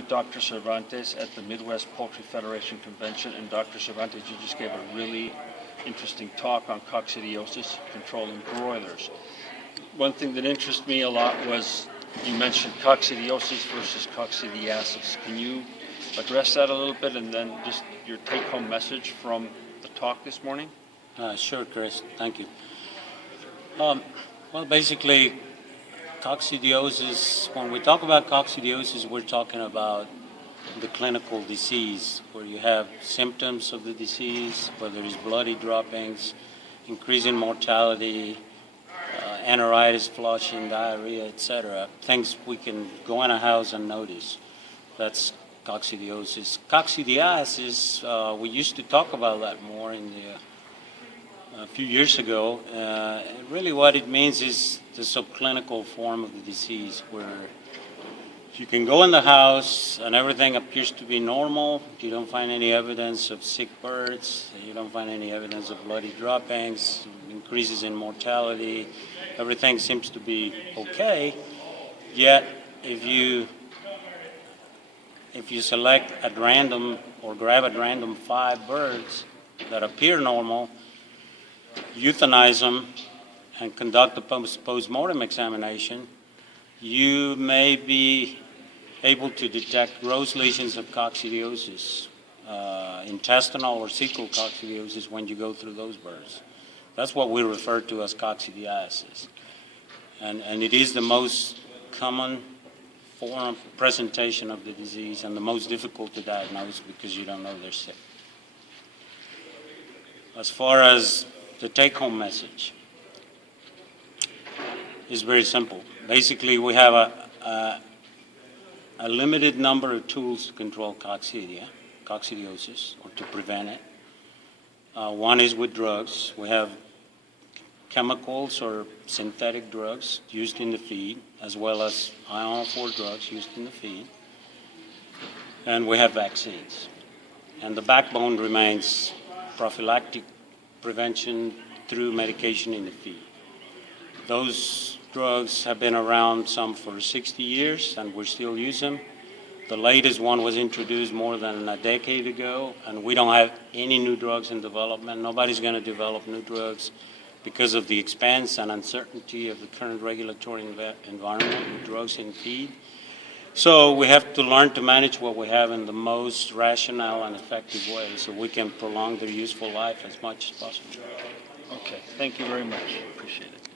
with Dr. Cervantes at the Midwest Poultry Federation Convention, and Dr. Cervantes, you just gave a really interesting talk on coccidiosis, controlling broilers. One thing that interested me a lot was you mentioned coccidiosis versus coccidiasis. Can you address that a little bit, and then just your take-home message from the talk this morning? Sure, Chris. Thank you. Well, basically, coccidiosis, when we talk about coccidiosis, we're talking about the clinical disease, where you have symptoms of the disease, whether it's bloody droppings, increasing mortality, enteritis, flushing, diarrhea, etc. Things we can go in a house and notice. That's coccidiosis. Coccidiasis, we used to talk about that more a few years ago. Really what it means is the subclinical form of the disease, where you can go in the house and everything appears to be normal. You don't find any evidence of sick birds. You don't find any evidence of bloody droppings, increases in mortality. Everything seems to be okay. Yet, if you select at random or grab at random 5 birds that appear normal, euthanize them, and conduct a post-mortem examination, you may be able to detect gross lesions of coccidiosis, intestinal or cecal coccidiosis, when you go through those birds. That's what we refer to as coccidiasis. And it is the most common form of presentation of the disease and the most difficult to diagnose because you don't know they're sick. As far as the take-home message, is very simple. Basically, we have a limited number of tools to control coccidiosis, or to prevent it. One is with drugs. We have chemicals or synthetic drugs used in the feed, as well as ionophore drugs used in the feed. And we have vaccines. And the backbone remains prophylactic prevention through medication in the feed. Those drugs have been around, some for 60 years, and we still use them. The latest one was introduced more than a decade ago, and we don't have any new drugs in development. Nobody's going to develop new drugs because of the expense and uncertainty of the current regulatory environment with drugs in feed. So we have to learn to manage what we have in the most rational and effective way so we can prolong their useful life as much as possible. Okay, thank you very much. Appreciate it.